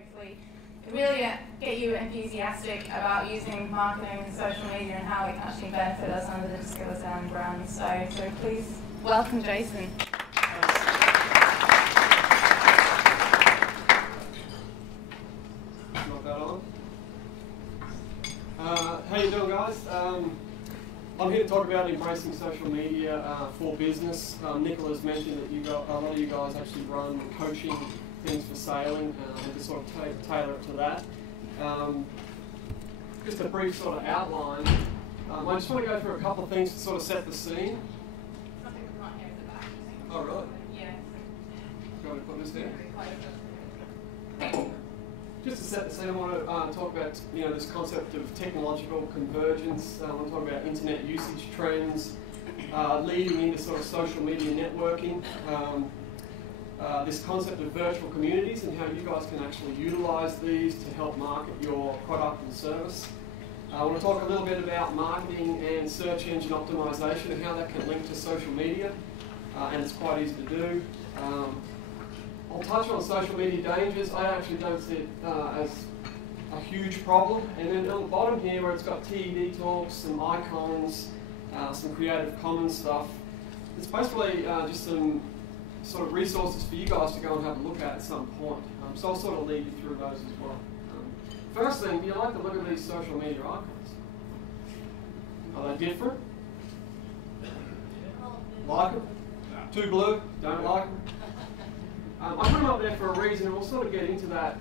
hopefully really get you enthusiastic about using marketing and social media and how it can actually benefit us under the Skills Down brand. So please welcome Jason. Not that on. How you doing, guys? I'm here to talk about embracing social media for business. Nicola's mentioned that a lot of you guys actually run coaching things for sailing, and to sort of tailor it to that. Just a brief sort of outline. I just want to go through a couple of things to sort of set the scene. Something right here at the back. Oh, really? Yeah. Do you want to put this there? Just to set the scene, I want to talk about this concept of technological convergence. I want to talk about internet usage trends, leading into sort of social media networking. This concept of virtual communities and how you guys can actually utilize these to help market your product and service. I want to talk a little bit about marketing and search engine optimization and how that can link to social media, and it's quite easy to do. I'll touch on social media dangers. I actually don't see it as a huge problem. And then on the bottom here where it's got TED talks, some icons, some Creative Commons stuff, it's basically just some sort of resources for you guys to go and have a look at some point. So I'll sort of lead you through those as well. First thing, do you like to look at these social media icons? Are they different? Like them? Too blue? Don't like them? I put them up there for a reason, and we'll sort of get into that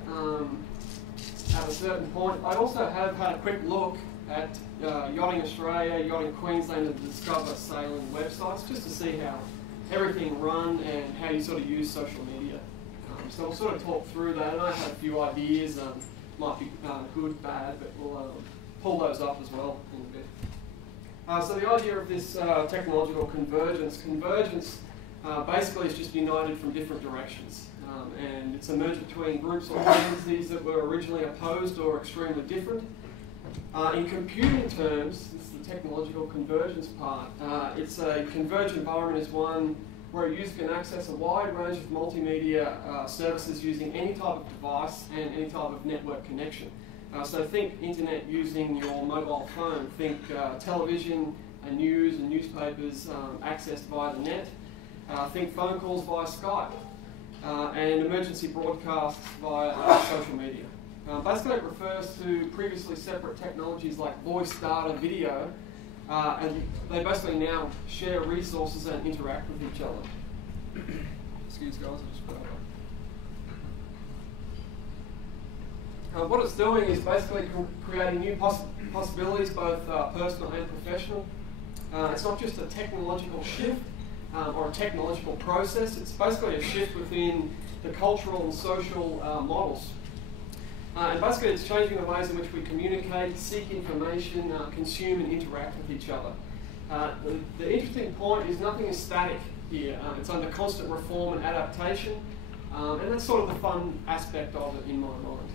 at a certain point. I also have had a quick look at Yachting Australia, Yachting Queensland, and Discover Sailing websites, just to see how everything run and how you sort of use social media. So we'll sort of talk through that, and I have a few ideas, might be good, bad, but we'll pull those up as well in a bit. So the idea of this technological convergence basically is just united from different directions, and it's a merger between groups or entities that were originally opposed or extremely different. In computing terms, this is the technological convergence part. It's a converged environment is one where a user can access a wide range of multimedia services using any type of device and any type of network connection. So think internet using your mobile phone, think television and news and newspapers accessed via the net, think phone calls via Skype, and emergency broadcasts via social media. Basically, it refers to previously separate technologies like voice, data, video, and they basically now share resources and interact with each other. Excuse guys, I just forgot. What it's doing is basically creating new possibilities, both personal and professional. It's not just a technological shift or a technological process, it's basically a shift within the cultural and social models. And basically it's changing the ways in which we communicate, seek information, consume and interact with each other. The interesting point is nothing is static here. It's under constant reform and adaptation, and that's sort of the fun aspect of it in my mind.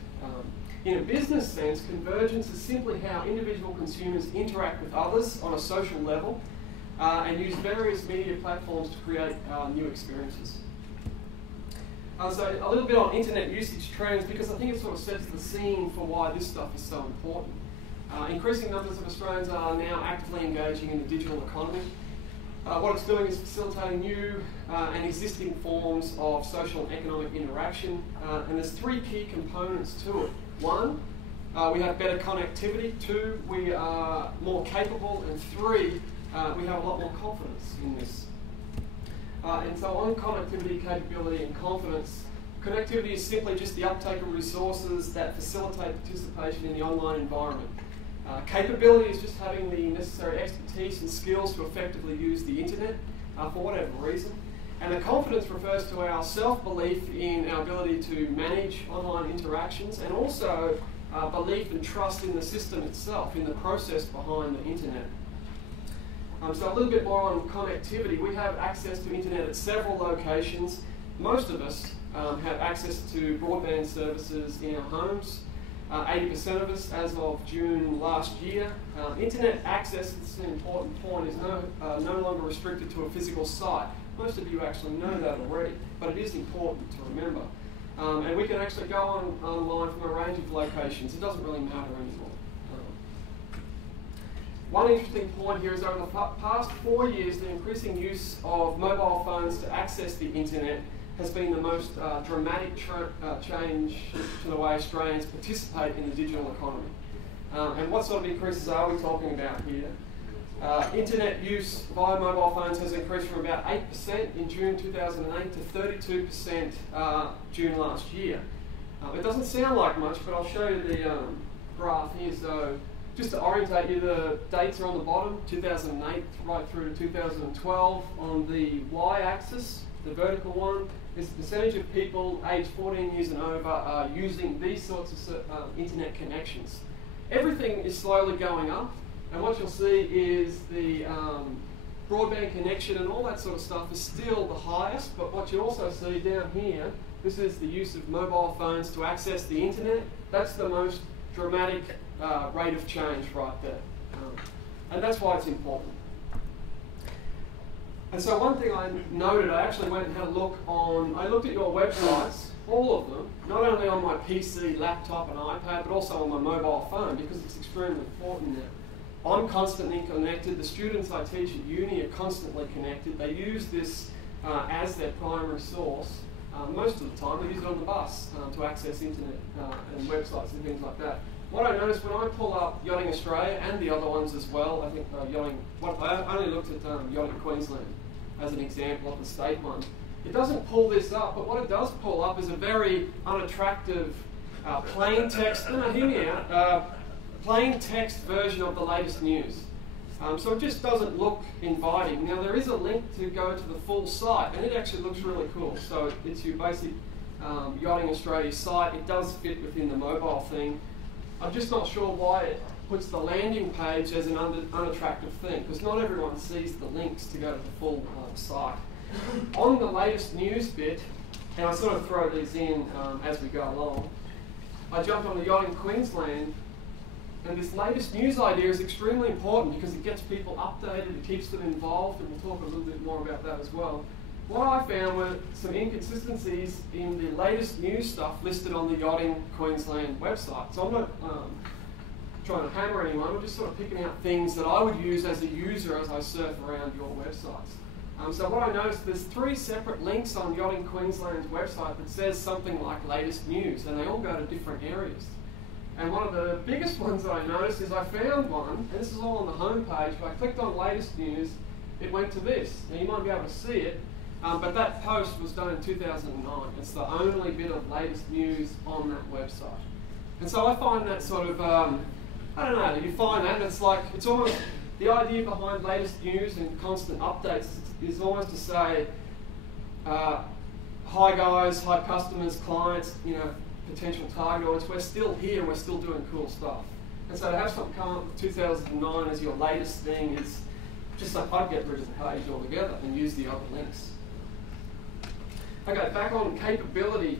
In a business sense, convergence is simply how individual consumers interact with others on a social level and use various media platforms to create new experiences. So a little bit on internet usage trends, because I think it sort of sets the scene for why this stuff is so important. Increasing numbers of Australians are now actively engaging in the digital economy. What it's doing is facilitating new and existing forms of social and economic interaction, and there's three key components to it. One, we have better connectivity. Two, we are more capable. And three, we have a lot more confidence in this. And so on connectivity, capability and confidence, connectivity is simply just the uptake of resources that facilitate participation in the online environment. Capability is just having the necessary expertise and skills to effectively use the internet for whatever reason. And the confidence refers to our self-belief in our ability to manage online interactions, and also belief and trust in the system itself, in the process behind the internet. So a little bit more on connectivity. We have access to internet at several locations. Most of us have access to broadband services in our homes. 80% of us, as of June last year. Internet access, this is an important point, is no longer restricted to a physical site. Most of you actually know that already, but it is important to remember. And we can actually go online from a range of locations. It doesn't really matter anymore. One interesting point here is over the past 4 years, the increasing use of mobile phones to access the internet has been the most dramatic change to the way Australians participate in the digital economy. And what sort of increases are we talking about here? Internet use via mobile phones has increased from about 8% in June 2008 to 32% June last year. It doesn't sound like much, but I'll show you the graph here. So just to orientate you, the dates are on the bottom, 2008 right through to 2012. On the y-axis, the vertical one, is the percentage of people aged 14 years and over using these sorts of internet connections. Everything is slowly going up. And what you'll see is the broadband connection and all that sort of stuff is still the highest, but what you also see down here, this is the use of mobile phones to access the internet. That's the most dramatic rate of change right there. And that's why it's important. And so one thing I noted, I actually went and had a look on, I looked at your websites, all of them, not only on my PC, laptop and iPad, but also on my mobile phone, because it's extremely important now. I'm constantly connected. The students I teach at uni are constantly connected. They use this as their primary source. Most of the time, they use it on the bus to access internet and websites and things like that. What I noticed when I pull up Yachting Australia and the other ones as well, I think I only looked at Yachting Queensland as an example of the state one. It doesn't pull this up, but what it does pull up is a very unattractive plain text. No, hear me out. Plain text version of the latest news. So it just doesn't look inviting. Now there is a link to go to the full site, and it actually looks really cool. So it's your basic Yachting Australia site. It does fit within the mobile thing. I'm just not sure why it puts the landing page as an unattractive thing, because not everyone sees the links to go to the full site. On the latest news bit, and I sort of throw these in as we go along, I jumped on the Yachting Queensland. And this latest news idea is extremely important because it gets people updated, it keeps them involved, and we'll talk a little bit more about that as well. What I found were some inconsistencies in the latest news stuff listed on the Yachting Queensland website. So I'm not trying to hammer anyone, I'm just sort of picking out things that I would use as a user as I surf around your websites. So what I noticed, there's 3 separate links on Yachting Queensland's website that says something like latest news, and they all go to different areas. And one of the biggest ones that I noticed is I found one, and this is all on the home page, but I clicked on latest news, it went to this. Now you might be able to see it, but that post was done in 2009. It's the only bit of latest news on that website. And so I find that sort of, I don't know, you find that and it's like, it's almost, the idea behind latest news and constant updates is almost to say, hi guys, hi customers, clients, you know, potential target audience, we're still here and we're still doing cool stuff. And so to have something come up with 2009 as your latest thing is just like I'd get rid of the page altogether and use the other links. Okay, back on capability.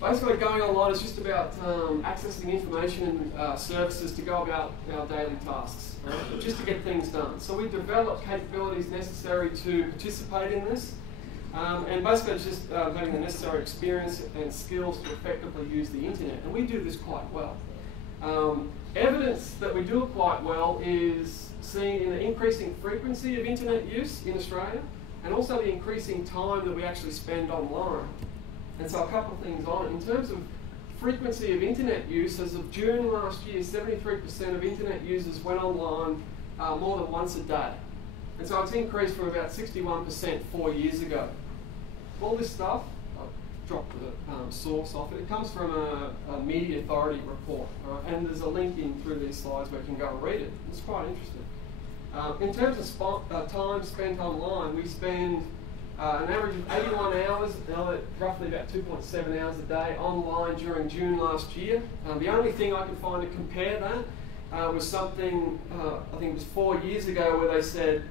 Basically going online is just about accessing information and services to go about our daily tasks, right? Just to get things done. So we develop capabilities necessary to participate in this. And basically it's just having the necessary experience and skills to effectively use the internet. And we do this quite well. Evidence that we do it quite well is seen in the increasing frequency of internet use in Australia, and also the increasing time that we actually spend online. And so a couple of things on it. In terms of frequency of internet use, as of June last year, 73% of internet users went online more than once a day. And so it's increased from about 61% 4 years ago. All this stuff, I'll drop the source off it, it comes from a media authority report, right? And there's a link in through these slides where you can go and read it. It's quite interesting. In terms of time spent online, we spend an average of 81 hours, roughly about 2.7 hours a day online during June last year. The only thing I could find to compare that was something, I think it was 4 years ago, where they said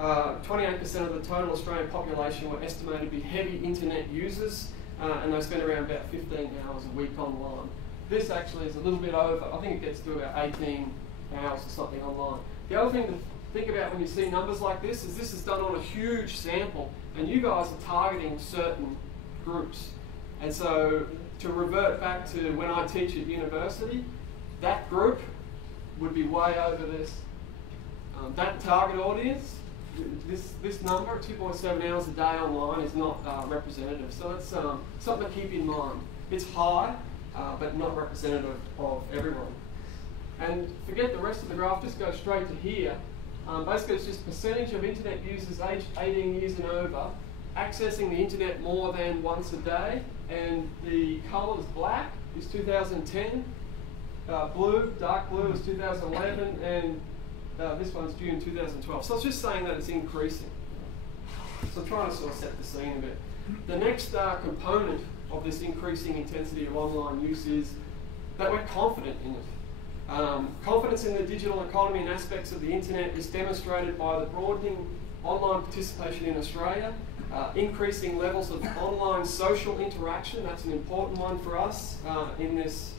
28% of the total Australian population were estimated to be heavy internet users, and they spend around about 15 hours a week online. This actually is a little bit over, I think it gets to about 18 hours or something online. The other thing to think about when you see numbers like this is done on a huge sample, and you guys are targeting certain groups. And so to revert back to when I teach at university, that group would be way over this. That target audience, this number, 2.7 hours a day online, is not representative. So that's something to keep in mind. It's high, but not representative of everyone. And forget the rest of the graph, just go straight to here. Basically, it's just percentage of internet users aged 18 years and over accessing the internet more than once a day. And the colours black is 2010, blue, dark blue is 2011, and this one's June 2012. So it's just saying that it's increasing. So I'm trying to sort of set the scene a bit. The next component of this increasing intensity of online use is that we're confident in it. Confidence in the digital economy and aspects of the internet is demonstrated by the broadening online participation in Australia, increasing levels of online social interaction. That's an important one for us in this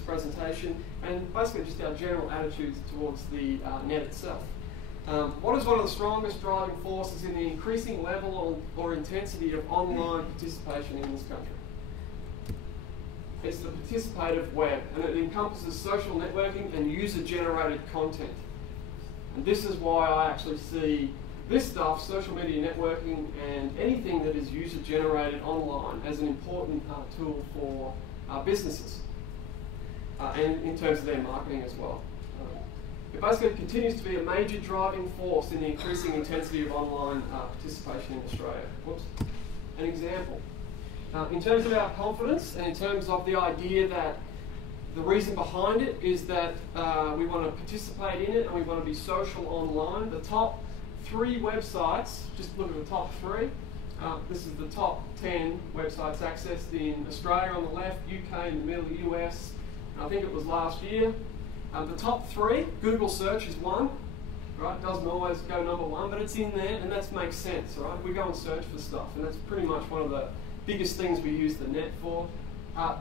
presentation, and basically just our general attitudes towards the net itself. What is one of the strongest driving forces in the increasing level or intensity of online participation in this country? It's the participative web, and it encompasses social networking and user-generated content. And this is why I actually see this stuff, social media networking and anything that is user-generated online, as an important tool for businesses. And in terms of their marketing as well. It basically continues to be a major driving force in the increasing intensity of online participation in Australia. Whoops. An example. In terms of our confidence and in terms of the idea that the reason behind it is that we want to participate in it and we want to be social online, the top 3 websites, just look at the top 3. This is the top 10 websites accessed in Australia on the left, UK in the middle, US. I think it was last year. The top 3, Google search is 1, right? Doesn't always go number 1, but it's in there, and that makes sense, right? We go and search for stuff, and that's pretty much one of the biggest things we use the net for.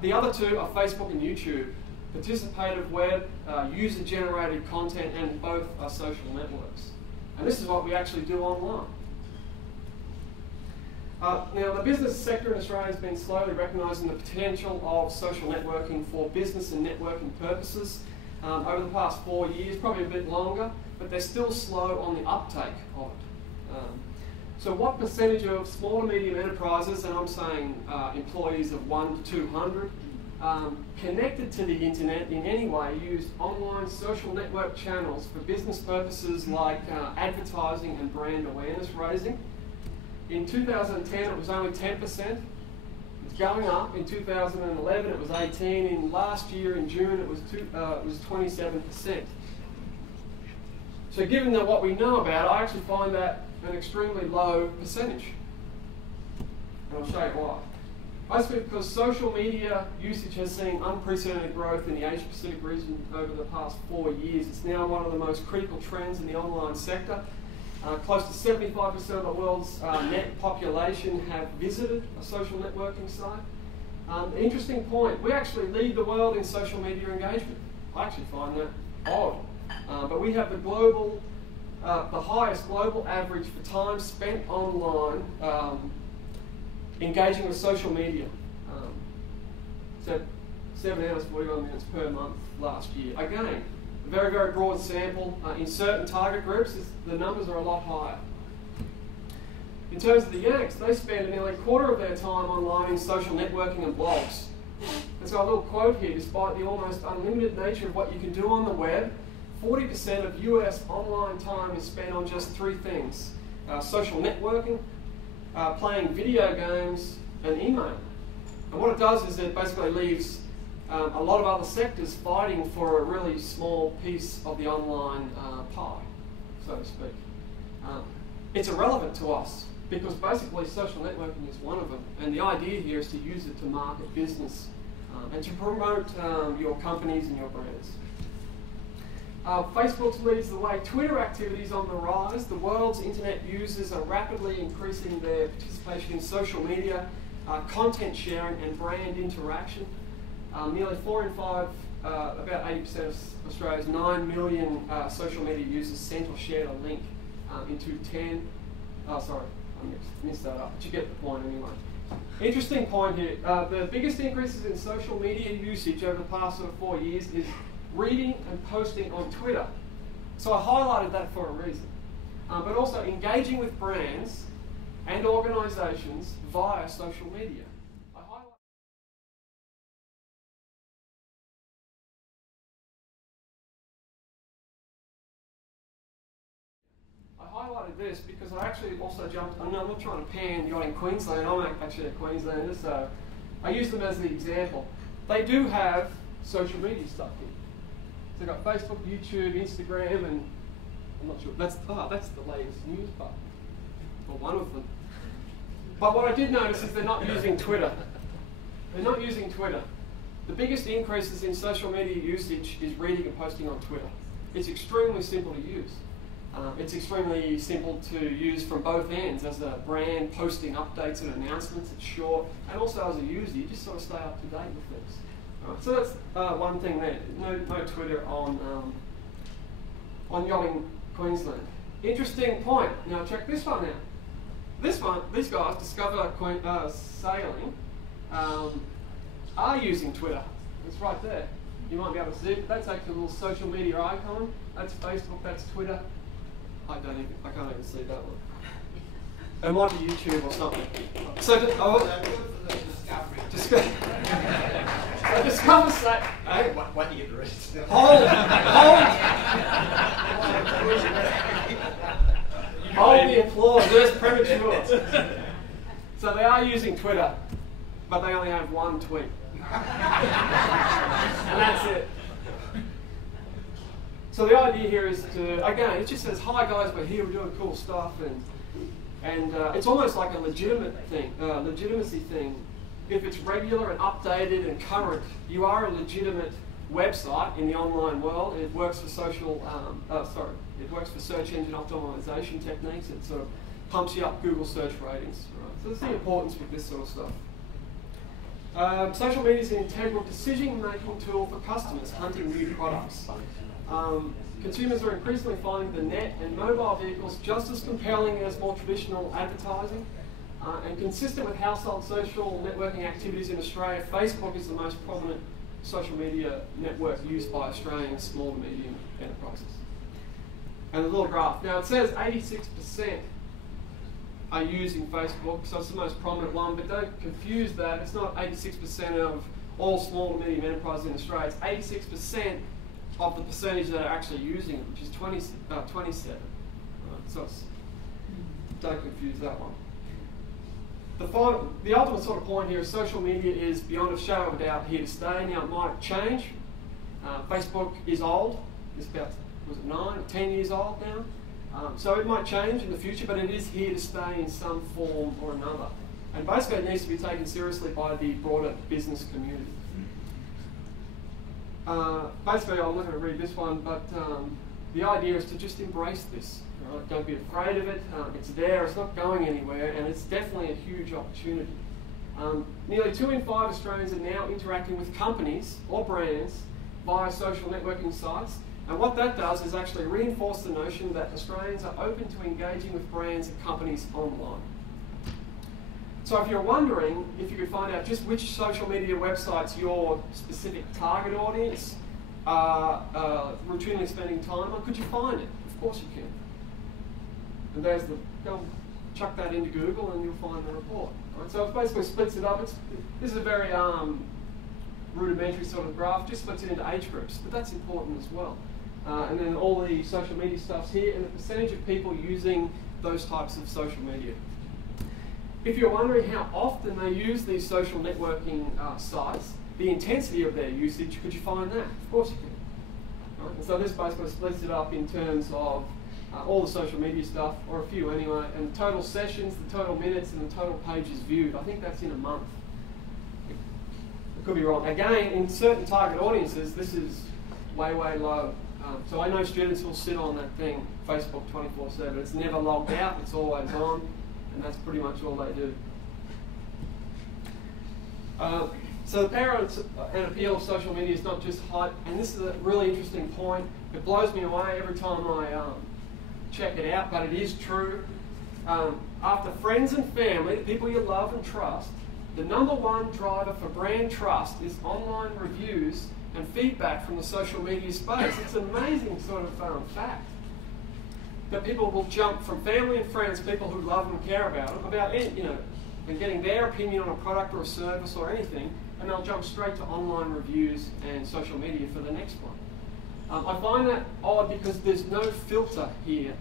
The other 2 are Facebook and YouTube. Participative web, user-generated content, and both are social networks. And this is what we actually do online. Now, the business sector in Australia has been slowly recognising the potential of social networking for business and networking purposes over the past 4 years, probably a bit longer, but they're still slow on the uptake of it. So what percentage of small to medium enterprises, and I'm saying employees of 1 to 200, connected to the internet in any way used online social network channels for business purposes like advertising and brand awareness raising? In 2010, it was only 10%. It's going up. In 2011, it was 18%. In last year, in June, it was 27%. So given that what we know about, I actually find that an extremely low percentage. And I'll show you why. Basically because social media usage has seen unprecedented growth in the Asia Pacific region over the past 4 years. It's now one of the most critical trends in the online sector. Close to 75% of the world's net population have visited a social networking site. Interesting point, we actually lead the world in social media engagement. I actually find that odd. But we have the highest global average for time spent online engaging with social media. So 7 hours, 41 minutes per month last year. Again, a very, very broad sample. In certain target groups, the numbers are a lot higher. In terms of the Yanks, they spend nearly a quarter of their time online in social networking and blogs. And so a little quote here, despite the almost unlimited nature of what you can do on the web, 40% of US online time is spent on just 3 things. Social networking, playing video games, and email. And what it does is it basically leaves a lot of other sectors fighting for a really small piece of the online pie, so to speak. It's irrelevant to us because basically social networking is one of them, and the idea here is to use it to market business and to promote your companies and your brands. Facebook leads the way. Twitter activity is on the rise. The world's internet users are rapidly increasing their participation in social media, content sharing, and brand interaction. Nearly 4 in 5, about 80% of Australia's 9 million social media users sent or shared a link into 10. Oh, sorry, I missed that up, but you get the point anyway. Interesting point here. The biggest increases in social media usage over the past sort of 4 years is reading and posting on Twitter. So I highlighted that for a reason. But also engaging with brands and organisations via social media. I highlighted this because I actually also jumped, I'm not trying to pan Yachting Queensland, I'm actually a Queenslander, so I use them as the example. They do have social media stuff here. So they've got Facebook, YouTube, Instagram, and I'm not sure, that's the latest news button, or one of them. But what I did notice is they're not using Twitter. They're not using Twitter. The biggest increases in social media usage is reading and posting on Twitter. It's extremely simple to use. It's extremely simple to use from both ends. As a brand posting updates and announcements, it's short, and also as a user, you just sort of stay up to date with things. So that's one thing there. No Twitter on Yachting Queensland. Interesting point. Now check this one out. These guys, Discover Sailing, are using Twitter. It's right there. You might be able to see it. That's actually a little social media icon. That's Facebook, that's Twitter. I can't even see that one. It might be YouTube or something. So Discover Sailing. When do you get the rest? Hold the applause, there's premature. So they are using Twitter, but they only have one tweet. And that's it. So the idea here is to, again, it just says, hi guys, we're here, we're doing cool stuff, and it's almost like a legitimacy thing. If it's regular and updated and current, you are a legitimate website in the online world. It works for it works for search engine optimization techniques. It sort of pumps you up Google search ratings. Right? So that's the importance with this sort of stuff. Social media is an integral decision-making tool for customers hunting new products. Consumers are increasingly finding the net and mobile vehicles just as compelling as more traditional advertising. And consistent with household social networking activities in Australia, Facebook is the most prominent social media network used by Australian small to medium enterprises. And a little graph. Now it says 86% are using Facebook, so it's the most prominent one, but don't confuse that. It's not 86% of all small to medium enterprises in Australia. It's 86% of the percentage that are actually using it, which is 27. Right? So don't confuse that one. The ultimate sort of point here is social media is beyond a shadow of a doubt here to stay. Now it might change. Facebook is old. It's about, was it 9 or 10 years old now? So it might change in the future, but it is here to stay in some form or another. And basically it needs to be taken seriously by the broader business community. Basically, I'm not going to read this one, but the idea is to just embrace this. Right? Don't be afraid of it. It's there, it's not going anywhere, and it's definitely a huge opportunity. Nearly 2 in 5 Australians are now interacting with companies or brands via social networking sites, and what that does is actually reinforce the notion that Australians are open to engaging with brands and companies online. So if you're wondering if you could find out just which social media websites your specific target audience are routinely spending time on, could you find it? Of course you can. And there's go chuck that into Google and you'll find the report. Right? So it basically splits it up. This is a very rudimentary sort of graph, just splits it into age groups, but that's important as well. And then all the social media stuff's here and the percentage of people using those types of social media. If you're wondering how often they use these social networking sites, the intensity of their usage, could you find that? Of course you can. Right? And so this basically splits it up in terms of all the social media stuff, or a few anyway, and total sessions, the total minutes, and the total pages viewed. I think that's in a month. I could be wrong. Again, in certain target audiences, this is way, way low. So I know students will sit on that thing, Facebook 24/7. It's never logged out, it's always on. And that's pretty much all they do. So the power and appeal of social media is not just hype, and this is a really interesting point. It blows me away every time I check it out, but it is true. After friends and family, the people you love and trust, the #1 driver for brand trust is online reviews and feedback from the social media space. It's an amazing sort of fact that people will jump from family and friends, people who love and care about them, and getting their opinion on a product or a service or anything, and they'll jump straight to online reviews and social media for the next one. I find that odd because there's no filter here.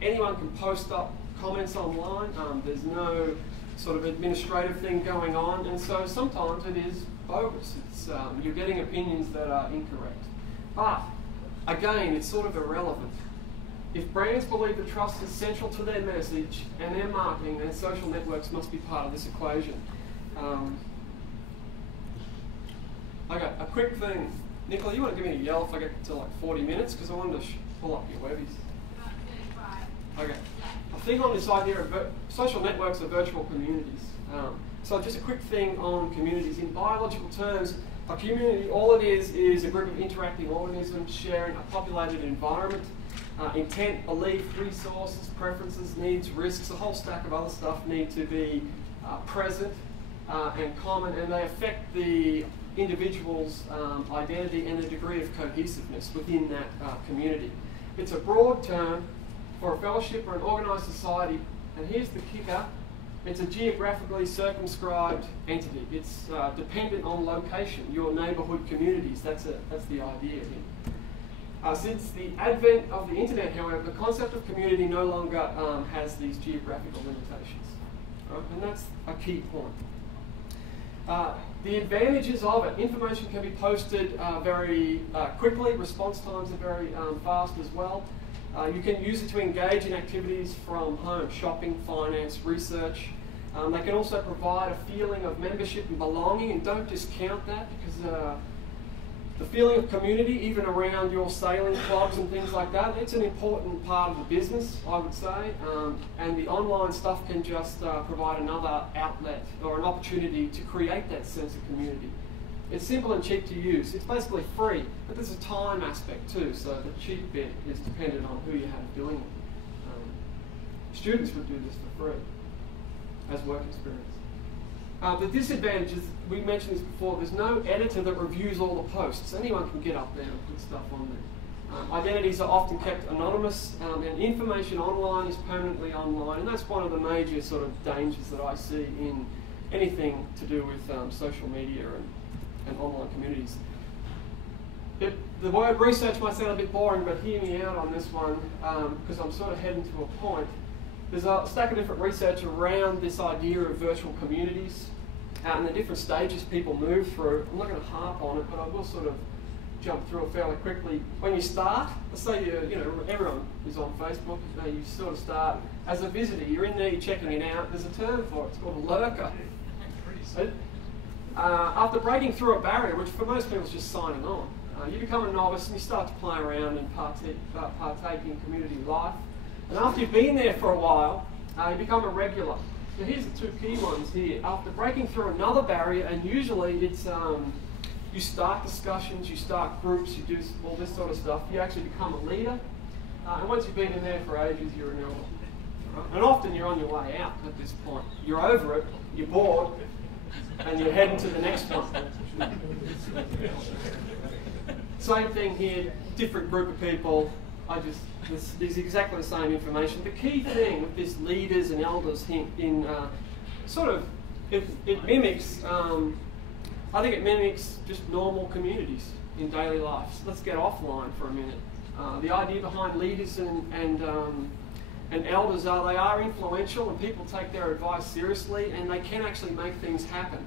Anyone can post up comments online. There's no sort of administrative thing going on, and so sometimes it is bogus. It's, you're getting opinions that are incorrect. But again, it's sort of irrelevant. If brands believe that trust is central to their message and their marketing, then social networks must be part of this equation. Okay, a quick thing. Nicola, you want to give me a yell if I get to like 40 minutes? Because I wanted to pull up your webbies. Okay. A thing on this idea of social networks are virtual communities. So just a quick thing on communities. In biological terms, a community, all it is a group of interacting organisms sharing a populated environment. Intent, belief, resources, preferences, needs, risks, a whole stack of other stuff need to be present and common, and they affect the individual's identity and the degree of cohesiveness within that community. It's a broad term for a fellowship or an organised society, and here's the kicker. It's a geographically circumscribed entity. It's dependent on location, your neighbourhood communities. That's the idea here. Since the advent of the internet, however, the concept of community no longer has these geographical limitations. Right? And that's a key point. The advantages of it: information can be posted very quickly, response times are very fast as well. You can use it to engage in activities from home: shopping, finance, research. They can also provide a feeling of membership and belonging, and don't discount that, because the feeling of community, even around your sailing clubs and things like that, it's an important part of the business, I would say. And the online stuff can just provide another outlet or an opportunity to create that sense of community. It's simple and cheap to use. It's basically free, but there's a time aspect too, so the cheap bit is dependent on who you have doing it. Students would do this for free as work experience. The disadvantages, we mentioned this before, there's no editor that reviews all the posts. Anyone can get up there and put stuff on there. Identities are often kept anonymous, and information online is permanently online, and that's one of the major sort of dangers that I see in anything to do with social media and online communities. The word research might sound a bit boring, but hear me out on this one, because I'm sort of heading to a point. There's a stack of different research around this idea of virtual communities and the different stages people move through. I'm not going to harp on it, but I will sort of jump through it fairly quickly. When you start, let's say everyone is on Facebook. You sort of start as a visitor. You're in there, you're checking it out. There's a term for it. It's called a lurker. After breaking through a barrier, which for most people is just signing on, you become a novice and you start to play around and partake in community life. And after you've been there for a while, you become a regular. So here's the two key ones here. After breaking through another barrier, and usually it's you start discussions, you start groups, you do all this sort of stuff, you actually become a leader. And once you've been in there for ages, you're an elder. Right? And often you're on your way out at this point. You're over it, you're bored, and you're heading to the next one. Same thing here, different group of people. This is exactly the same information. The key thing with this leaders and elders thing in it mimics, I think it mimics just normal communities in daily life. So let's get offline for a minute. The idea behind leaders and elders they are influential, and people take their advice seriously, and they can actually make things happen.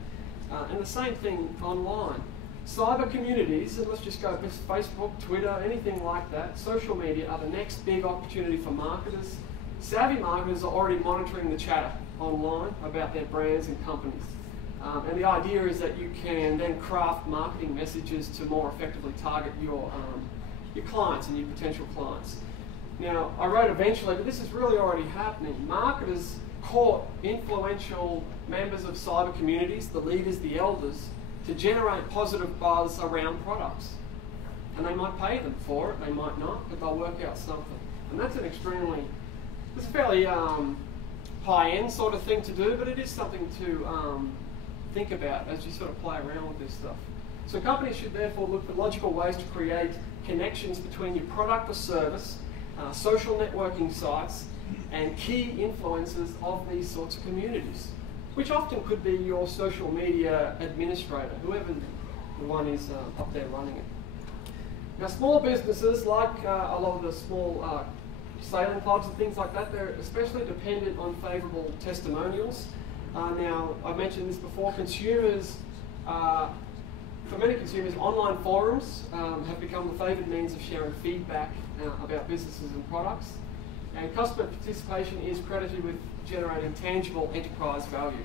And the same thing online. Cyber communities, and let's just go with Facebook, Twitter, anything like that, social media are the next big opportunity for marketers. Savvy marketers are already monitoring the chatter online about their brands and companies. And the idea is that you can then craft marketing messages to more effectively target your clients and your potential clients. Now, I wrote eventually, but this is really already happening. Marketers court influential members of cyber communities, the leaders, the elders, to generate positive buzz around products. And they might pay them for it, they might not, but they'll work out something. And that's it's a fairly high-end sort of thing to do, but it is something to think about as you sort of play around with this stuff. So companies should therefore look for logical ways to create connections between your product or service, social networking sites, and key influencers of these sorts of communities, which often could be your social media administrator, whoever the one is up there running it. Now, small businesses, like a lot of the small sailing clubs and things like that, they're especially dependent on favourable testimonials. Now, I've mentioned this before, consumers, for many consumers, online forums have become the favoured means of sharing feedback about businesses and products. And customer participation is credited with generating tangible enterprise value.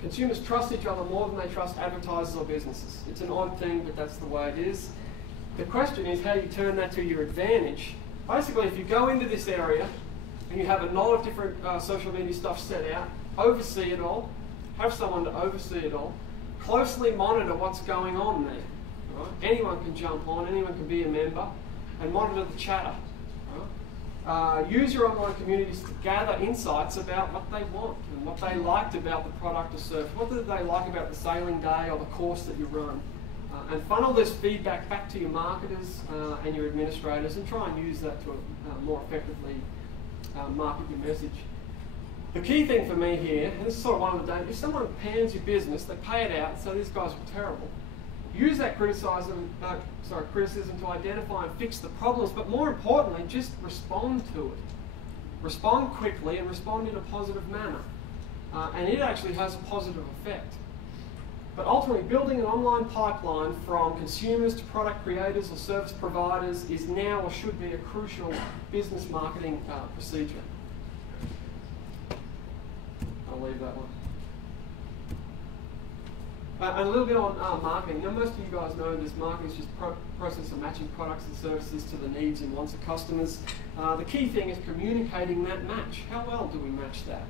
Consumers trust each other more than they trust advertisers or businesses. It's an odd thing, but that's the way it is. The question is how you turn that to your advantage. Basically, if you go into this area and you have a lot of different social media stuff set out, oversee it all, have someone to oversee it all, closely monitor what's going on there. Right? Anyone can jump on, anyone can be a member, and monitor the chatter. Right? Use your online communities to gather insights about what they want and what they liked about the product or service. What did they like about the sailing day or the course that you run? And funnel this feedback back to your marketers and your administrators, and try and use that to more effectively market your message. The key thing for me here, and this is sort of one of the dangers, if someone pans your business, they pay it out, so these guys are terrible. Use that criticism to identify and fix the problems, but more importantly, just respond to it. Respond quickly and respond in a positive manner. And it actually has a positive effect. But ultimately, building an online pipeline from consumers to product creators or service providers is now or should be a crucial business marketing procedure. I'll leave that one. And a little bit on marketing. Now, most of you guys know this marketing is just process of matching products and services to the needs and wants of customers. The key thing is communicating that match. How well do we match that?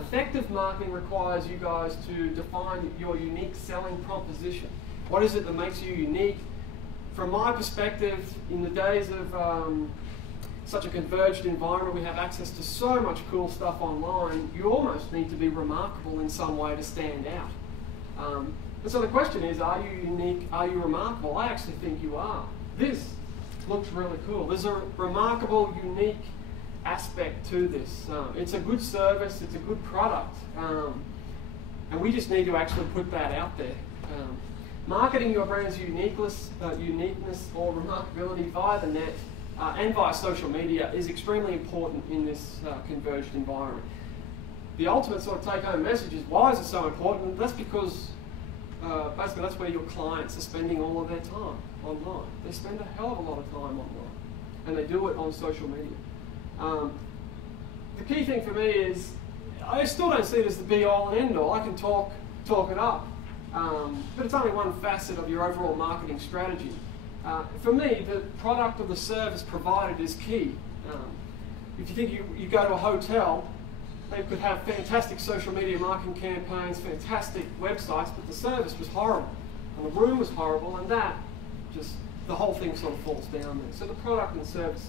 Effective marketing requires you guys to define your unique selling proposition. What is it that makes you unique? From my perspective, in the days of such a converged environment, we have access to so much cool stuff online, you almost need to be remarkable in some way to stand out. And so the question is, are you unique? Are you remarkable? I actually think you are. This looks really cool. There's a remarkable, unique aspect to this. It's a good service, it's a good product, and we just need to actually put that out there. Marketing your brand's uniqueness or remarkability via the net and via social media is extremely important in this converged environment. The ultimate sort of take-home message is, why is it so important? That's because basically that's where your clients are spending all of their time, online. They spend a hell of a lot of time online, and they do it on social media. The key thing for me is, I still don't see it as the be-all and end-all. I can talk it up, but it's only one facet of your overall marketing strategy. For me, the product or the service provided is key. If you think you go to a hotel, they could have fantastic social media marketing campaigns, fantastic websites, but the service was horrible, and the room was horrible, and that just, the whole thing sort of falls down there. So the product and service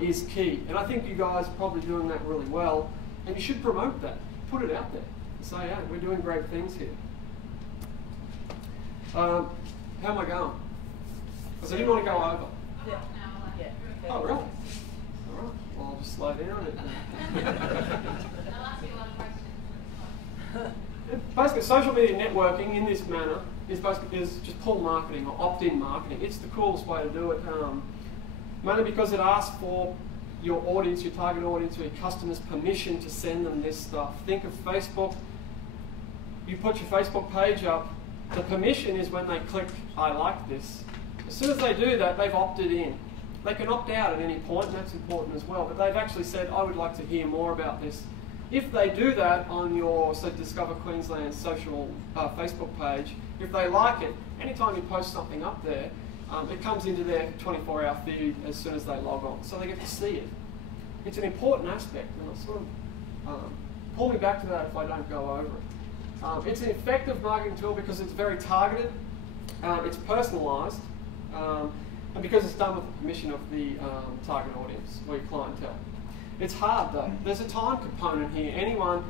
is key. And I think you guys are probably doing that really well, and you should promote that. Put it out there. Say, hey, we're doing great things here. How am I going? So I didn't want to go over. Yeah. Oh, really? All right. Well, I'll just slow down. I'll ask you a lot of questions. Basically, social media networking in this manner is just pull marketing or opt-in marketing. It's the coolest way to do it, mainly because it asks for your audience, your target audience, or your customers' permission to send them this stuff. Think of Facebook. You put your Facebook page up. The permission is when they click, I like this. As soon as they do that, they've opted in. They can opt out at any point, and that's important as well, but they've actually said, I would like to hear more about this. If they do that on your Discover Queensland social Facebook page, if they like it, anytime you post something up there, it comes into their 24-hour feed as soon as they log on, so they get to see it. It's an important aspect, and I'll sort of pull me back to that if I don't go over it. It's an effective marketing tool because it's very targeted, it's personalised, and because it's done with the permission of the target audience or your clientele. It's hard though. There's a time component here. Anyone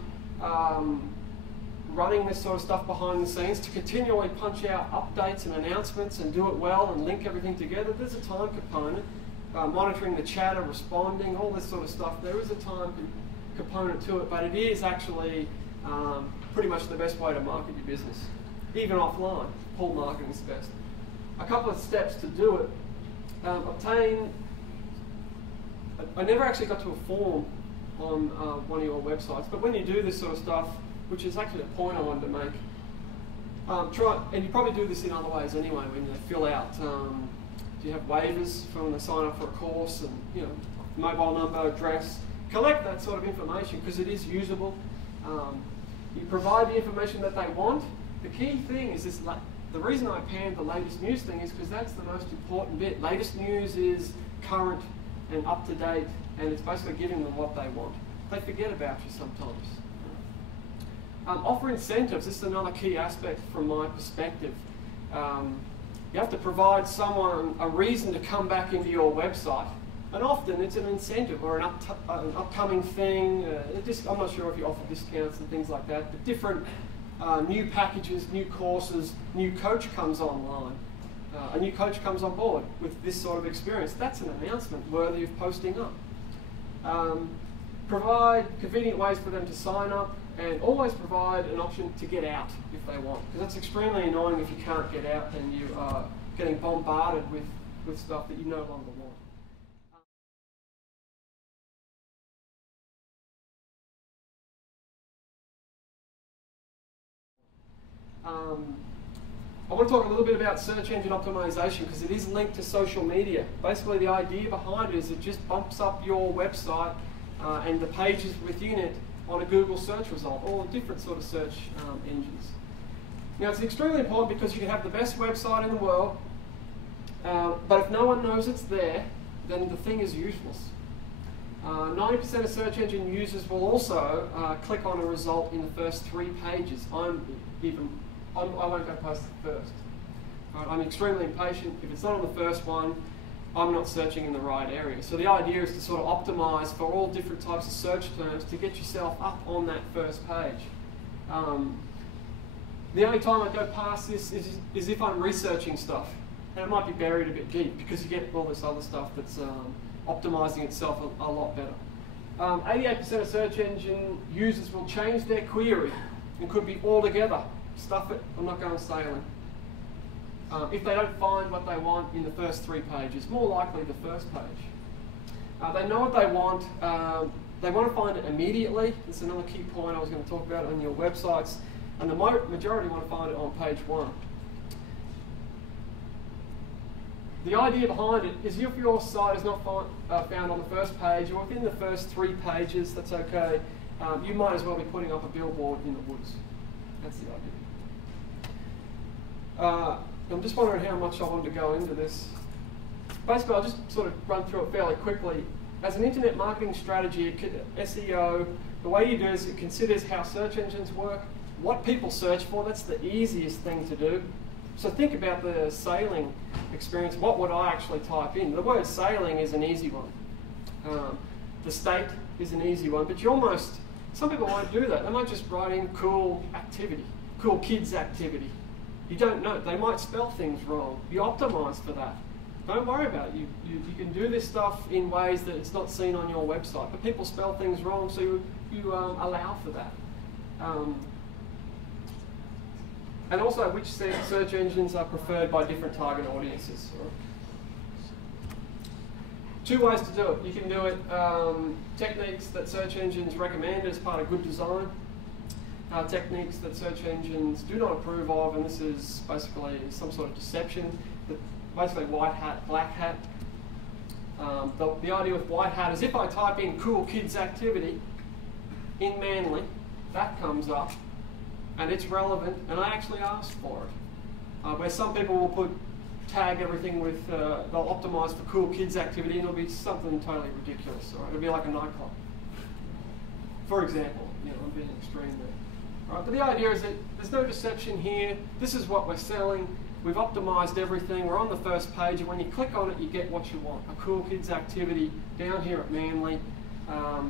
running this sort of stuff behind the scenes to continually punch out updates and announcements and do it well and link everything together, there's a time component. Monitoring the chatter, responding, all this sort of stuff, there is a time component to it, but it is actually pretty much the best way to market your business. Even offline, pull marketing is best. A couple of steps to do it. I never actually got to a form on one of your websites, but when you do this sort of stuff, which is actually a point I wanted to make, try, and you probably do this in other ways anyway, when you fill out, do you have waivers for when they sign up for a course, and mobile number, address, collect that sort of information because it is usable. You provide the information that they want. The key thing is this, the reason I panned the latest news thing is because that's the most important bit. Latest news is current and up to date, and it's basically giving them what they want. They forget about you sometimes. Offer incentives, this is another key aspect from my perspective. You have to provide someone a reason to come back into your website. And often it's an incentive or an upcoming thing. I'm not sure if you offer discounts and things like that, but different new packages, new courses, new coach comes online. A new coach comes on board with this sort of experience. That's an announcement worthy of posting up. Provide convenient ways for them to sign up, and always provide an option to get out if they want. Because that's extremely annoying if you can't get out and you are getting bombarded with stuff that you no longer want. I want to talk a little bit about search engine optimization because it is linked to social media. Basically the idea behind it is it just bumps up your website and the pages within it on a Google search result, or different sort of search engines. Now it's extremely important because you can have the best website in the world, but if no one knows it's there, then the thing is useless. 90% of search engine users will also click on a result in the first 3 pages. I won't go past the first. Right, I'm extremely impatient. If it's not on the first one, I'm not searching in the right area. So the idea is to sort of optimize for all different types of search terms to get yourself up on that first page. The only time I go past this is if I'm researching stuff. And it might be buried a bit deep because you get all this other stuff that's optimizing itself a lot better. 88% of search engine users will change their query and could be altogether. Stuff it, I'm not going sailing. If they don't find what they want in the first 3 pages, more likely the first page. They know what they want to find it immediately. That's another key point I was going to talk about on your websites. And the majority want to find it on page 1. The idea behind it is if your site is not found on the first page or within the first 3 pages, that's okay. You might as well be putting up a billboard in the woods. That's the idea. I'm just wondering how much I want to go into this. Basically, I'll just sort of run through it fairly quickly. As an internet marketing strategy, SEO, the way you do is it considers how search engines work, what people search for. That's the easiest thing to do. So think about the sailing experience. What would I actually type in? The word sailing is an easy one. The state is an easy one, but some people won't do that. They might just write in cool activity, cool kids activity. You don't know. They might spell things wrong. You optimize for that. Don't worry about it. You can do this stuff in ways that it's not seen on your website, but people spell things wrong, so you allow for that. And also which search engines are preferred by different target audiences. 2 ways to do it. You can do it techniques that search engines recommend as part of good design. Techniques that search engines do not approve of, and this is basically some sort of deception. Basically white hat, black hat. The idea with white hat is if I type in cool kids activity in Manly, that comes up and it's relevant and I actually asked for it. Where some people will tag everything with, they'll optimize for cool kids activity and it'll be something totally ridiculous, or it'll be like a nightclub. For example, I'm being extreme there. Right, but the idea is that there's no deception here. This is what we're selling. We've optimized everything. We're on the first page, and when you click on it, you get what you want. A cool kids activity down here at Manly. Now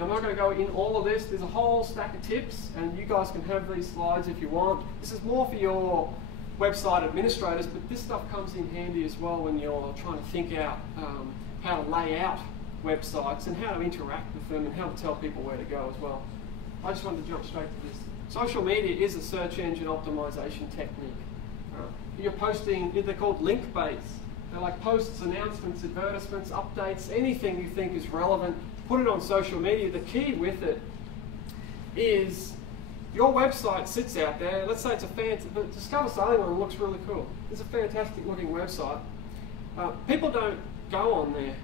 I'm not going to go in all of this. There's a whole stack of tips, and you guys can have these slides if you want. This is more for your website administrators, but this stuff comes in handy as well when you're trying to think out how to lay out websites and how to interact with them and how to tell people where to go as well. I just wanted to jump straight to this. Social media is a search engine optimization technique. You're posting, they're called link-based. They're like posts, announcements, advertisements, updates, anything you think is relevant, put it on social media. The key with it is your website sits out there. Let's say it's a fantastic, Discover Sailing One looks really cool. It's a fantastic looking website. People don't go on there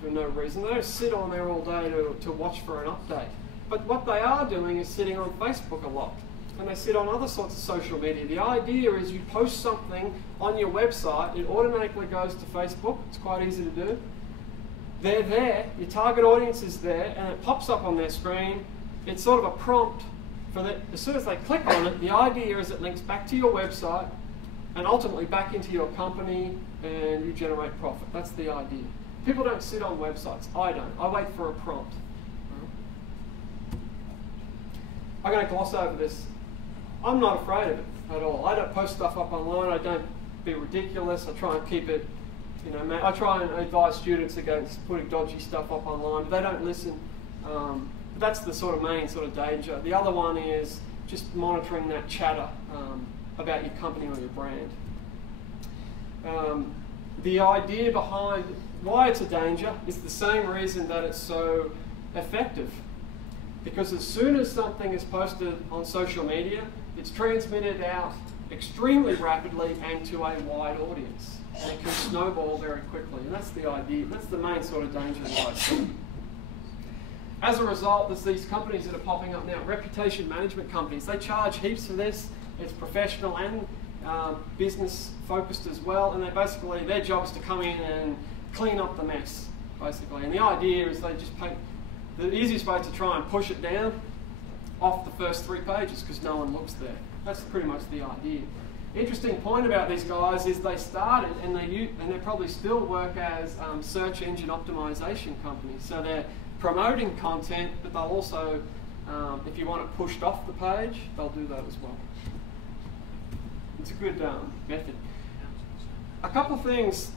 for no reason. They don't sit on there all day to watch for an update. But what they are doing is sitting on Facebook a lot. And they sit on other sorts of social media. The idea is you post something on your website, it automatically goes to Facebook. It's quite easy to do. They're there, your target audience is there, and it pops up on their screen. It's sort of a prompt for that. As soon as they click on it, the idea is it links back to your website and ultimately back into your company, and you generate profit. That's the idea. People don't sit on websites. I don't. I wait for a prompt. I'm going to gloss over this. I'm not afraid of it at all. I don't post stuff up online. I don't be ridiculous. I try and keep it, I try and advise students against putting dodgy stuff up online, but they don't listen. That's the sort of main sort of danger. The other one is just monitoring that chatter about your company or your brand. The idea behind why it's a danger is the same reason that it's so effective. Because as soon as something is posted on social media, it's transmitted out extremely rapidly and to a wide audience. And it can snowball very quickly. And that's the idea. That's the main sort of danger that I see. As a result, there's these companies that are popping up now, reputation management companies. They charge heaps for this. It's professional and business focused as well. And they basically, their job is to come in and clean up the mess, basically. And the idea is they just paint. The easiest way to try and push it down off the first 3 pages because no one looks there. That's pretty much the idea. Interesting point about these guys is they started and they probably still work as search engine optimization companies. So they're promoting content, but they'll also, if you want it pushed off the page, they'll do that as well. It's a good method. A couple of things.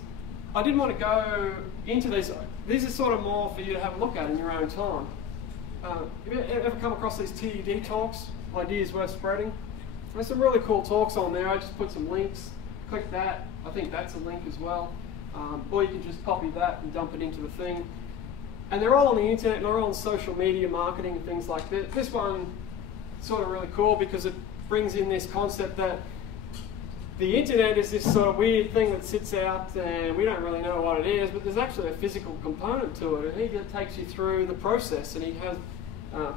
I didn't want to go into these. These are sort of more for you to have a look at in your own time. Have you ever come across these TED talks, Ideas Worth Spreading? There's some really cool talks on there. I just put some links. Click that. I think that's a link as well. Or you can just copy that and dump it into the thing. And they're all on the internet and they're all on social media marketing and things like that. This one is sort of really cool because it brings in this concept that the internet is this sort of weird thing that sits out and we don't really know what it is, but there's actually a physical component to it. And he takes you through the process, and he has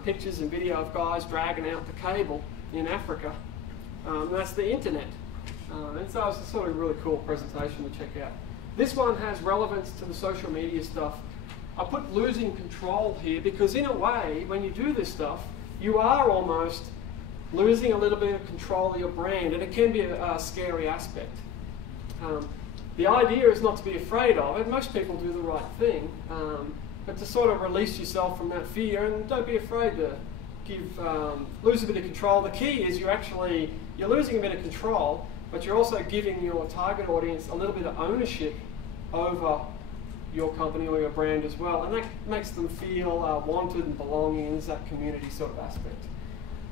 pictures and video of guys dragging out the cable in Africa. That's the internet. And so it's a sort of really cool presentation to check out. This one has relevance to the social media stuff. I put losing control here because in a way, when you do this stuff, you are almost losing a little bit of control of your brand, and it can be a scary aspect. The idea is not to be afraid of it. Most people do the right thing, but to sort of release yourself from that fear, and don't be afraid to lose a bit of control. The key is you're losing a bit of control, but you're also giving your target audience a little bit of ownership over your company or your brand as well, and that makes them feel wanted and belonging. There's that community sort of aspect.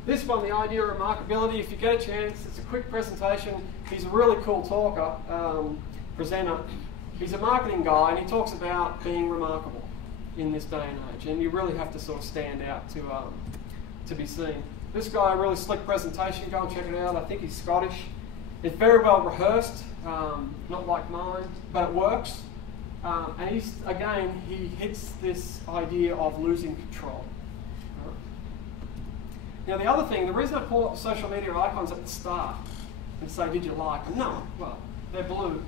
This one, the idea of remarkability, if you get a chance, it's a quick presentation. He's a really cool talker, presenter. He's a marketing guy, and he talks about being remarkable in this day and age, and you really have to sort of stand out to be seen. This guy, a really slick presentation, go and check it out. I think he's Scottish. It's very well rehearsed, not like mine, but it works. And he hits this idea of losing control. Now the other thing, the reason I pull up social media icons at the start and say, did you like them? No, well, they're blue.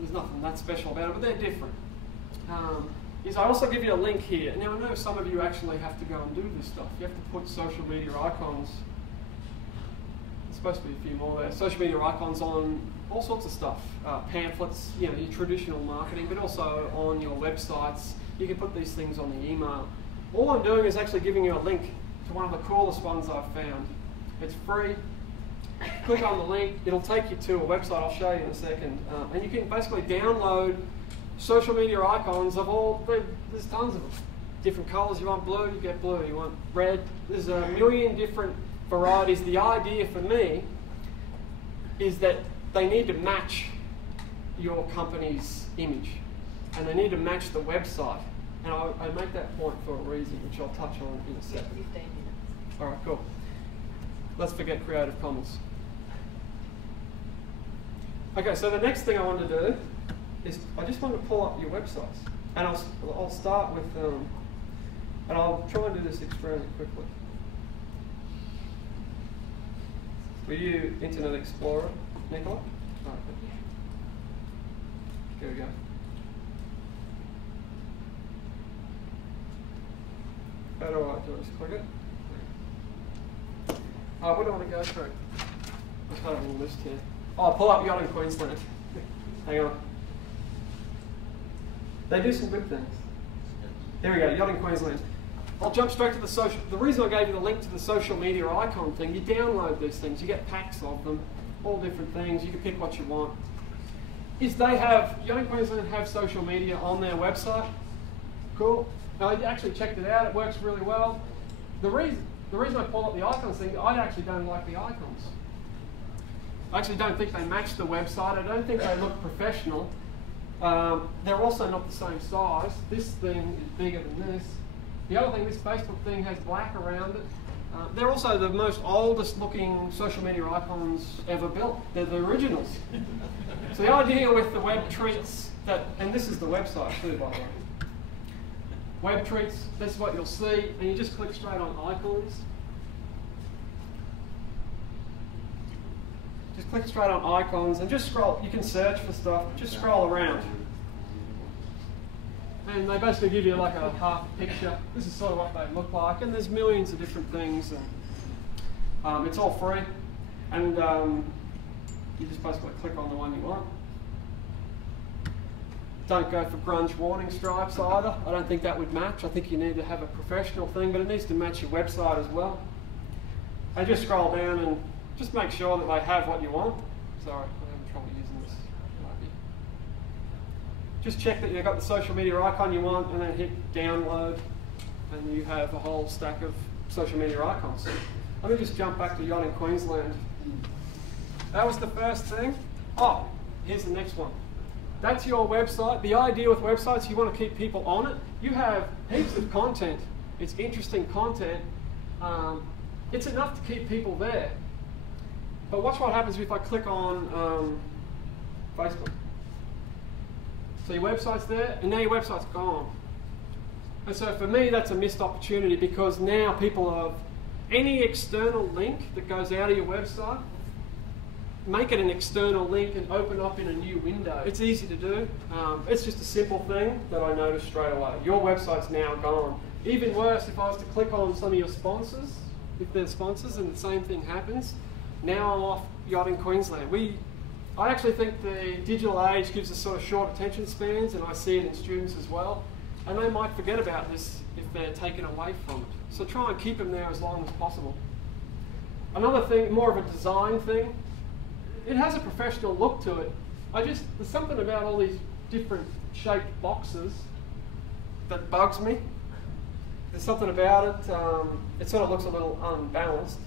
There's nothing that special about it, but they're different. Is I also give you a link here. Now I know some of you actually have to go and do this stuff. You have to put social media icons, there's supposed to be a few more there, social media icons on all sorts of stuff. Pamphlets, your traditional marketing, but also on your websites, You can put these things on the email. All I'm doing is actually giving you a link to one of the coolest ones I've found. It's free. Click on the link, it'll take you to a website I'll show you in a second. And you can basically download social media icons of all, there's tons of them. Different colours, you want blue, you get blue, you want red. There's a million different varieties. The idea for me is that they need to match your company's image. And they need to match the website. And I make that point for a reason, which I'll touch on in a second. 15 minutes. All right, cool. Let's forget Creative Commons. Okay, so the next thing I want to do is I just want to pull up your websites. And I'll start with, and I'll try and do this extremely quickly. Were you Internet Explorer, Nicola? Oh, okay. Here we go. How do I just click it? What do I want to go through? I've got a little list here. Oh, pull up Yachting Queensland. Hang on. They do some good things. There we go, Yachting Queensland. I'll jump straight to the social. The reason I gave you the link to the social media icon thing, you download these things, you get packs of them, all different things, you can pick what you want. Is they have, Yachting Queensland have social media on their website. Cool. Now, I actually checked it out, it works really well. The reason I pulled up the icons thing, I actually don't like the icons. I actually don't think they match the website. I don't think they look professional. They're also not the same size. This thing is bigger than this. The other thing, this Facebook thing has black around it. They're also the most oldest looking social media icons ever built. They're the originals. So the idea with the web treats that, and this is the website too, by the way. Web treats, this is what you'll see, and you just click straight on icons. Just click straight on icons and just scroll. You can search for stuff, just scroll around. And they basically give you like a half picture. This is sort of what they look like, and there's millions of different things. And, it's all free, and you just basically click on the one you want. Don't go for grunge warning stripes either. I don't think that would match. I think you need to have a professional thing, but it needs to match your website as well. And just scroll down and just make sure that they have what you want. Sorry, I'm having trouble using this. Just check that you've got the social media icon you want, and then hit download, and you have a whole stack of social media icons. Let me just jump back to Yachting Queensland. That was the first thing. Oh, here's the next one. That's your website. The idea with websites, you want to keep people on it. You have heaps of content. It's interesting content. It's enough to keep people there. But watch what happens if I click on Facebook. So your website's there, and now your website's gone. And so for me, that's a missed opportunity, because now people have any external link that goes out of your website, make it an external link and open up in a new window. It's easy to do. It's just a simple thing that I noticed straight away. Your website's now gone. Even worse, if I was to click on some of your sponsors, if they're sponsors and the same thing happens, now I'm off Yachting Queensland. I actually think the digital age gives us sort of short attention spans, and I see it in students as well. And they might forget about this if they're taken away from it. So try and keep them there as long as possible. Another thing, more of a design thing, it has a professional look to it. There's something about all these different shaped boxes that bugs me. There's something about it, it sort of looks a little unbalanced.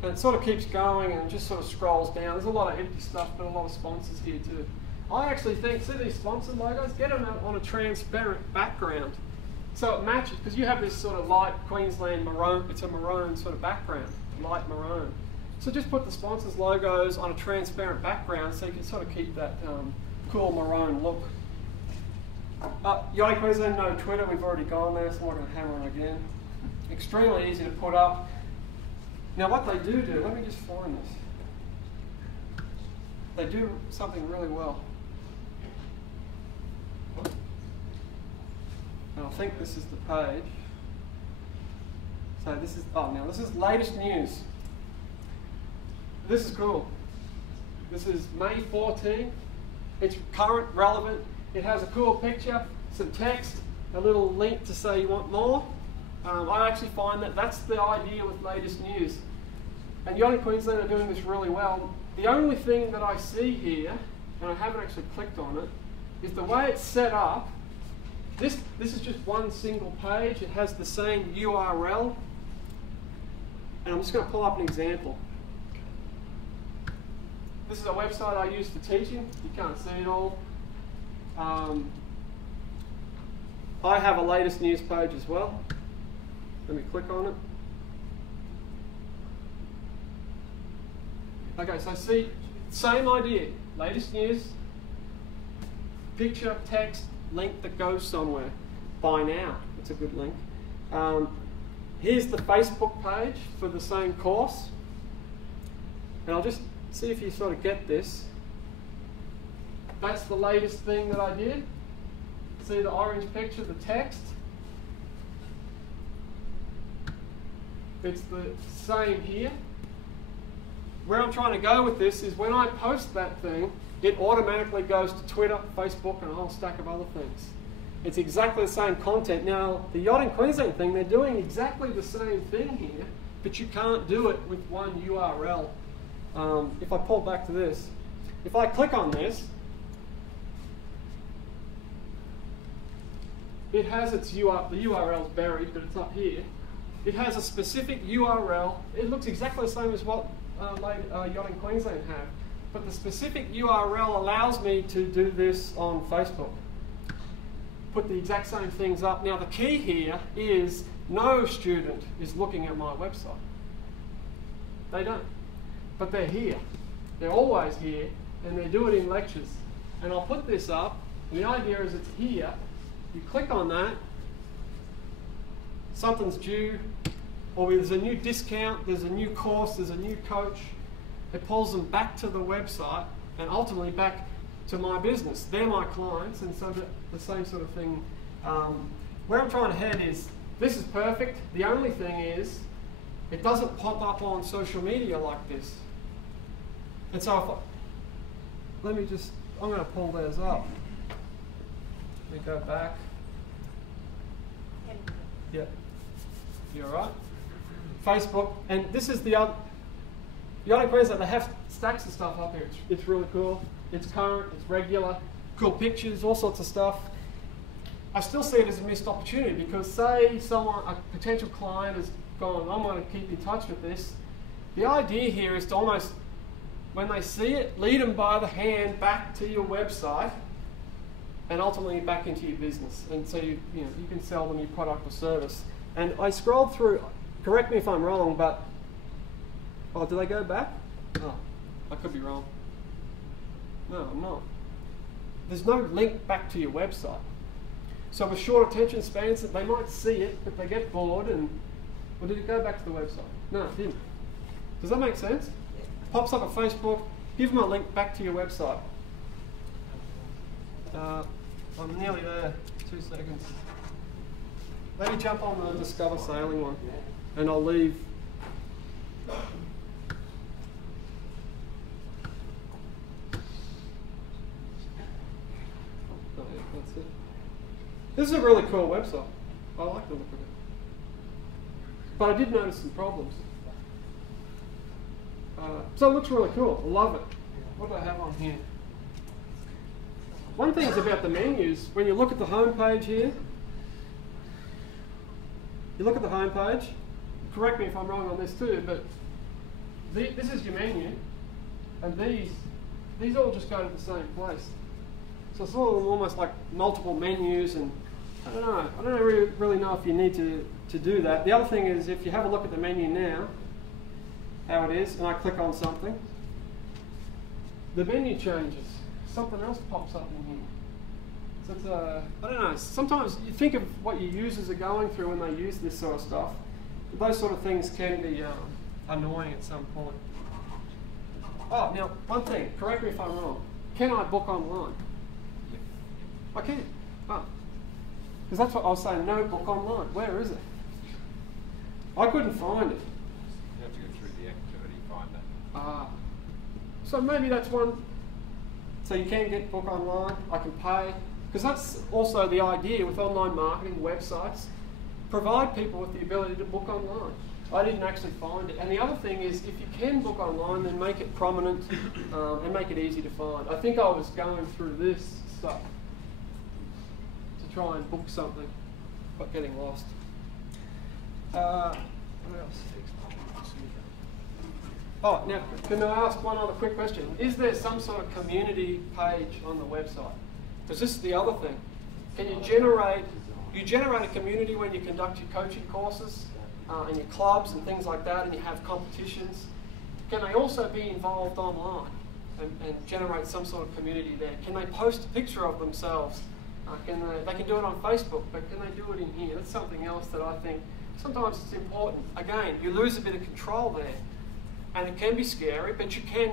And it sort of keeps going and just sort of scrolls down. There's a lot of empty stuff, but a lot of sponsors here too. I actually think, see these sponsor logos? Get them on a transparent background. So it matches, because you have this sort of light Queensland maroon, it's a maroon sort of background, light maroon. So just put the sponsors' logos on a transparent background so you can sort of keep that cool maroon look. Yachting Queensland, no Twitter, we've already gone there, so I'm not going to hammer on again. Extremely easy to put up. Now what they do, let me just find this. They do something really well. And I think this is the page. So this is, now this is latest news. This is cool. This is May 14. It's current, relevant. It has a cool picture, some text, a little link to say you want more. I actually find that that's the idea with latest news. And Yachting Queensland are doing this really well. The only thing that I see here, and I haven't actually clicked on it, is the way it's set up. This is just one single page. It has the same URL. And I'm just going to pull up an example. This is a website I use for teaching. You can't see it all. I have a latest news page as well. Let me click on it. Okay, so see, same idea. Latest news, picture, text, link that goes somewhere. Buy now. It's a good link. Here's the Facebook page for the same course. And I'll just see if you sort of get this. That's the latest thing that I did. See the orange picture, the text? It's the same here. Where I'm trying to go with this is when I post that thing, it automatically goes to Twitter, Facebook, and a whole stack of other things. It's exactly the same content. Now, the Yachting Queensland thing, they're doing exactly the same thing here, but you can't do it with one URL. If I pull back to this, if I click on this, it has its URL, the URL's buried, but it's up here. It has a specific URL. It looks exactly the same as what Yachting Queensland have, but the specific URL allows me to do this on Facebook. Put the exact same things up. Now the key here is no student is looking at my website. They don't. But they're here. They're always here, and they do it in lectures. And I'll put this up, and the idea is it's here. You click on that, something's due, or there's a new discount, there's a new course, there's a new coach. It pulls them back to the website and ultimately back to my business. They're my clients, and so the same sort of thing. Where I'm trying to head is, this is perfect. The only thing is, it doesn't pop up on social media like this. And so I'm going to pull those up. Let me go back. Yeah. You all right? Facebook, and this is the other. Yachting Queensland, they have stacks of stuff up here. It's really cool. It's current, it's regular, cool pictures, all sorts of stuff. I still see it as a missed opportunity because say a potential client has gone, I'm going to keep in touch with this. The idea here is to almost, when they see it, lead them by the hand back to your website and ultimately back into your business. And so you can sell them your product or service. And I scrolled through, correct me if I'm wrong, but, oh, did they go back? Oh, I could be wrong. No, I'm not. There's no link back to your website. So with short attention spans, they might see it, but they get bored and, well, did it go back to the website? No, it didn't. Does that make sense? Pops up at Facebook, give them a link back to your website. I'm nearly there, 2 seconds. Let me jump on the Discover Sailing one, and I'll leave. That's it. This is a really cool website. I like the look of it. But I did notice some problems. So it looks really cool. I love it. What do I have on here? One thing is about the menus. When you look at the home page here, you look at the home page. Correct me if I'm wrong on this too, but this is your menu, and these all just go to the same place. So it's all almost like multiple menus, and I don't really know if you need to do that. The other thing is, if you have a look at the menu now, how it is, and I click on something, the menu changes. Something else pops up in here. So it's I don't know, sometimes you think of what your users are going through when they use this sort of stuff. Those sort of things can be annoying at some point. Oh, now, one thing, correct me if I'm wrong. Can I book online? I can. Oh. Because that's what I was saying, no book online. Where is it? I couldn't find it. You have to go through the activity finder. So maybe that's one. So you can get book online. I can pay. Because that's also the idea with online marketing websites. Provide people with the ability to book online. I didn't actually find it. And the other thing is, if you can book online, then make it prominent and make it easy to find. I think I was going through this stuff to try and book something, but getting lost. What else? Oh, now, can I ask one other quick question? Is there some sort of community page on the website? Because this is the other thing. Can you generate a community when you conduct your coaching courses and your clubs and things like that, and you have competitions? Can they also be involved online and generate some sort of community there? Can they post a picture of themselves? They can do it on Facebook, but can they do it in here? That's something else that I think sometimes it's important. Again, you lose a bit of control there, and it can be scary, but you can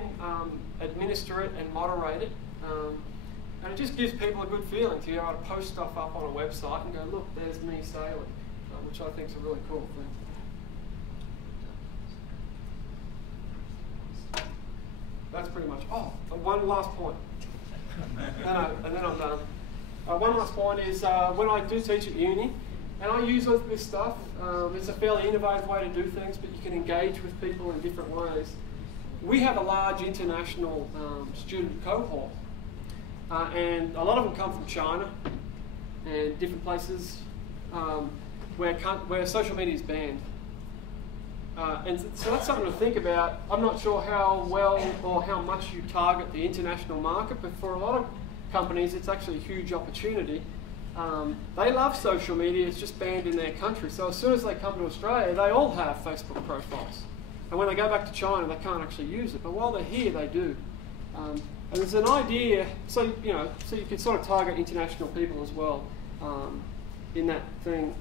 administer it and moderate it. And it just gives people a good feeling to be able to post stuff up on a website and go, look, there's me sailing, which I think is a really cool thing. That's pretty much, one last point. And then I'm done. One last point is when I do teach at uni, and I use this stuff, it's a fairly innovative way to do things, but you can engage with people in different ways. We have a large international student cohort. And a lot of them come from China and different places where social media is banned. And so that's something to think about. I'm not sure how well or how much you target the international market, but for a lot of companies, it's actually a huge opportunity. They love social media, it's just banned in their country. So as soon as they come to Australia, they all have Facebook profiles. And when they go back to China, they can't actually use it. But while they're here, they do. And there's an idea, so you can sort of target international people as well in that thing.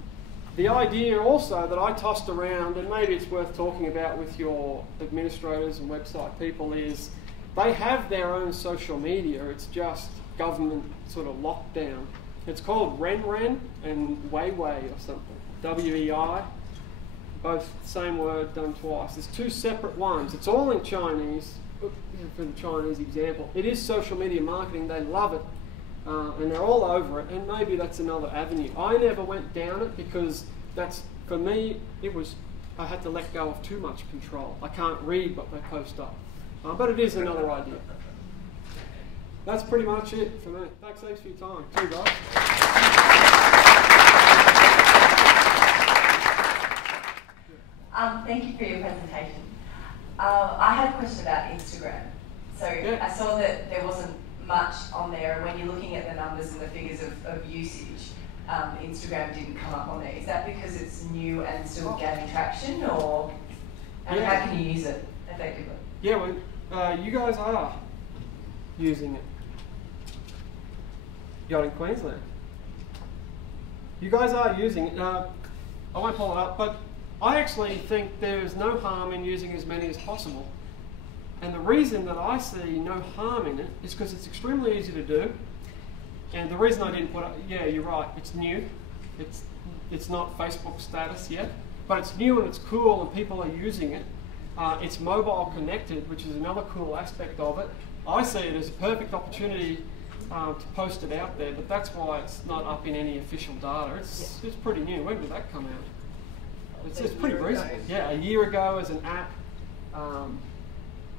The idea also that I tossed around, and maybe it's worth talking about with your administrators and website people, is they have their own social media. It's just government sort of lockdown. It's called RenRen and Weiwei or something, W-E-I. Both same word done twice. There's two separate ones. It's all in Chinese. For the Chinese example, it is social media marketing. They love it, and they're all over it. And maybe that's another avenue. I never went down it because that's, for me, I had to let go of too much control. I can't read what they post up, but it is another idea. That's pretty much it for me. Thanks for your time, too, guys. Thank you for your presentation. I had a question about Instagram. So I saw that there wasn't much on there, and when you're looking at the numbers and the figures of usage, Instagram didn't come up on there. Is that because it's new and still gaining traction, or how can you use it effectively? Yeah, well, you guys are using it. Yachting Queensland. You guys are using it. I won't pull it up, but I actually think there is no harm in using as many as possible. And the reason that I see no harm in it is because it's extremely easy to do. And the reason I didn't put it, yeah, you're right, it's new. It's not Facebook status yet, but it's new and it's cool and people are using it. It's mobile connected, which is another cool aspect of it. I see it as a perfect opportunity to post it out there, but that's why it's not up in any official data. It's pretty new. When did that come out? It's pretty recent. Yeah, a year ago as an app.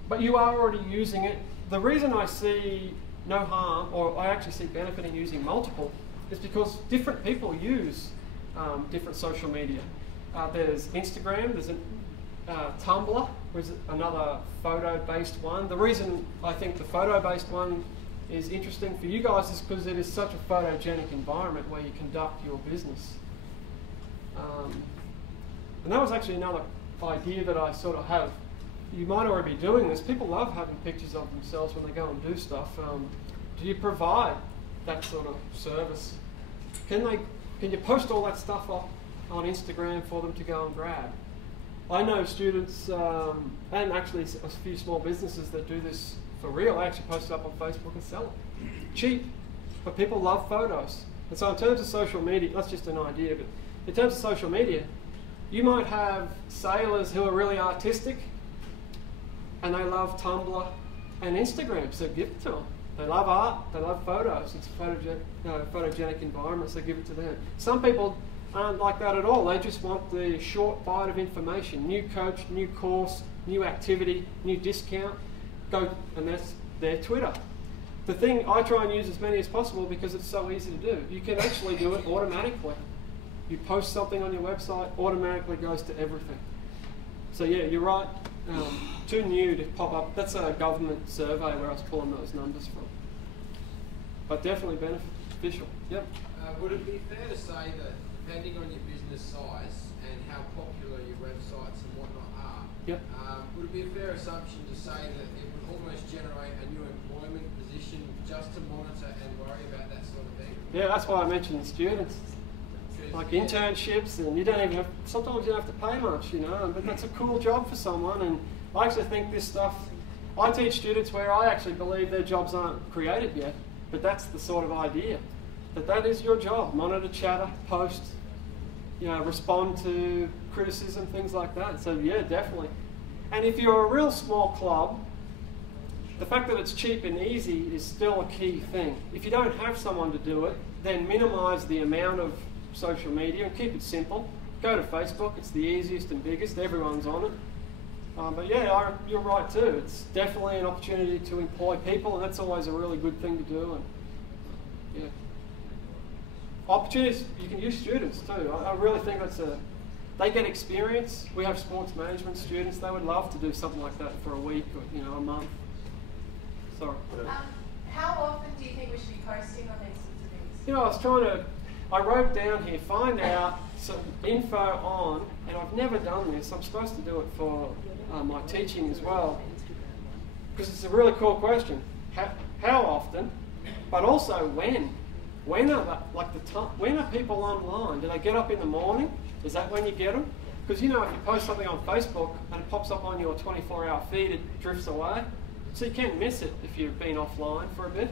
But you are already using it. The reason I see no harm, or I actually see benefit in using multiple, is because different people use different social media. There's Instagram, there's Tumblr, which is another photo-based one. The reason I think the photo-based one is interesting for you guys is because it is such a photogenic environment where you conduct your business. And that was actually another idea that I sort of have. You might already be doing this. People love having pictures of themselves when they go and do stuff. Do you provide that sort of service? Can you post all that stuff up on Instagram for them to go and grab? I know students, and actually a few small businesses that do this for real. I actually post it up on Facebook and sell it. Cheap, but people love photos. And so in terms of social media, that's just an idea, but in terms of social media, you might have sailors who are really artistic and they love Tumblr and Instagram, so give it to them. They love art, they love photos. It's a photogenic environment, so give it to them. Some people aren't like that at all. They just want the short bite of information. New coach, new course, new activity, new discount. Go, and that's their Twitter. The thing, I try and use as many as possible because it's so easy to do. You can actually do it automatically. You post something on your website, automatically goes to everything. So yeah, you're right. Too new to pop up. That's a government survey where I was pulling those numbers from. But definitely beneficial. Yep. Would it be fair to say that depending on your business size and how popular your websites and whatnot are, yep. Would it be a fair assumption to say that it would almost generate a new employment position just to monitor and worry about that sort of thing? Yeah, that's why I mentioned the students. Like internships, and you don't even have, sometimes you don't have to pay much, you know, but that's a cool job for someone. And I actually think this stuff, I teach students where I actually believe their jobs aren't created yet, but that's the sort of idea, that is your job. Monitor, chatter, post, you know, respond to criticism, things like that. So yeah, definitely. And if you're a real small club, the fact that it's cheap and easy is still a key thing. If you don't have someone to do it, then minimise the amount of social media and keep it simple. Go to Facebook, it's the easiest and biggest, everyone's on it. But yeah, you're right too. It's definitely an opportunity to employ people, and that's always a really good thing to do. And yeah, opportunities, you can use students too. I really think they get experience. We have sports management students, they would love to do something like that for a week or, you know, a month. Sorry. How often do you think we should be posting on these sorts of things? You know, I wrote down here, find out some info on, and I've never done this, I'm supposed to do it for my teaching as well, because it's a really cool question. How often, but also when? When are when are people online? Do they get up in the morning? Is that when you get them? Because you know, if you post something on Facebook and it pops up on your 24-hour feed, it drifts away. So you can't miss it if you've been offline for a bit.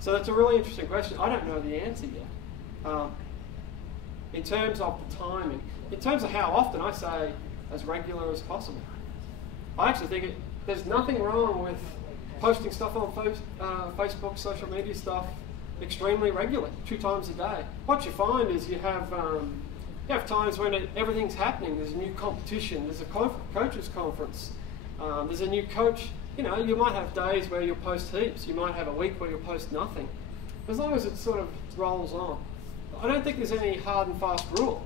So that's a really interesting question. I don't know the answer yet. In terms of the timing, in terms of how often, I say as regular as possible. I actually think there's nothing wrong with posting stuff on Facebook, social media stuff extremely regularly, 2 times a day. What you find is you have times when everything's happening. There's a new competition, there's a coaches conference, there's a new coach. You know, you might have days where you'll post heaps, you might have a week where you'll post nothing. As long as it sort of rolls on. I don't think there's any hard and fast rule.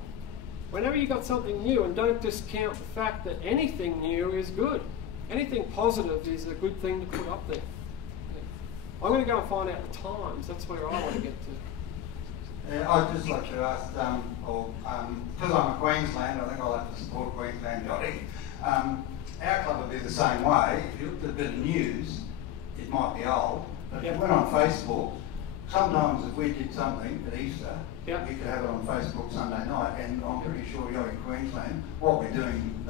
Whenever you've got something new, and don't discount the fact that anything new is good. Anything positive is a good thing to put up there. I'm going to go and find out the times. That's where I want to get to. I'd just like to ask, because I'm a Queenslander, I think I'll have to support Queensland yachting. Our club would be the same way. If you looked at a bit of news, it might be old, but if you went on Facebook, sometimes if we did something at Easter, we could have it on Facebook Sunday night, and I'm pretty sure you're in Queensland, what we're doing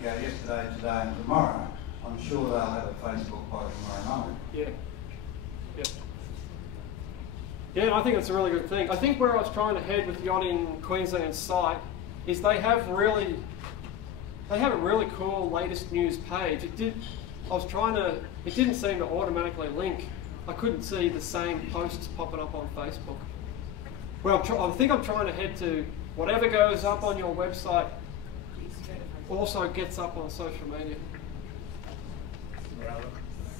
yesterday, today and tomorrow, I'm sure they'll have a Facebook by tomorrow night. Yeah. Yeah, and I think that's a really good thing. I think where I was trying to head with Yachting Queensland's site is they have a really cool latest news page. It didn't seem to automatically link. I couldn't see the same posts popping up on Facebook. Well, I think I'm trying to head to whatever goes up on your website also gets up on social media.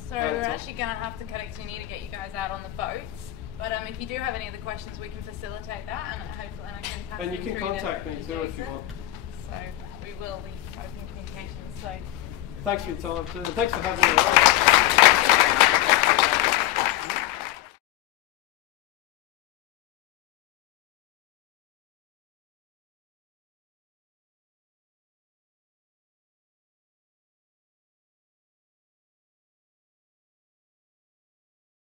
So we're actually going to have to cut it because we need to get you guys out on the boats. But if you do have any other questions, we can facilitate that, and hopefully I can pass and you them can through contact me too if you want. So we will be open communications. So thanks for your time too. Thanks for having me.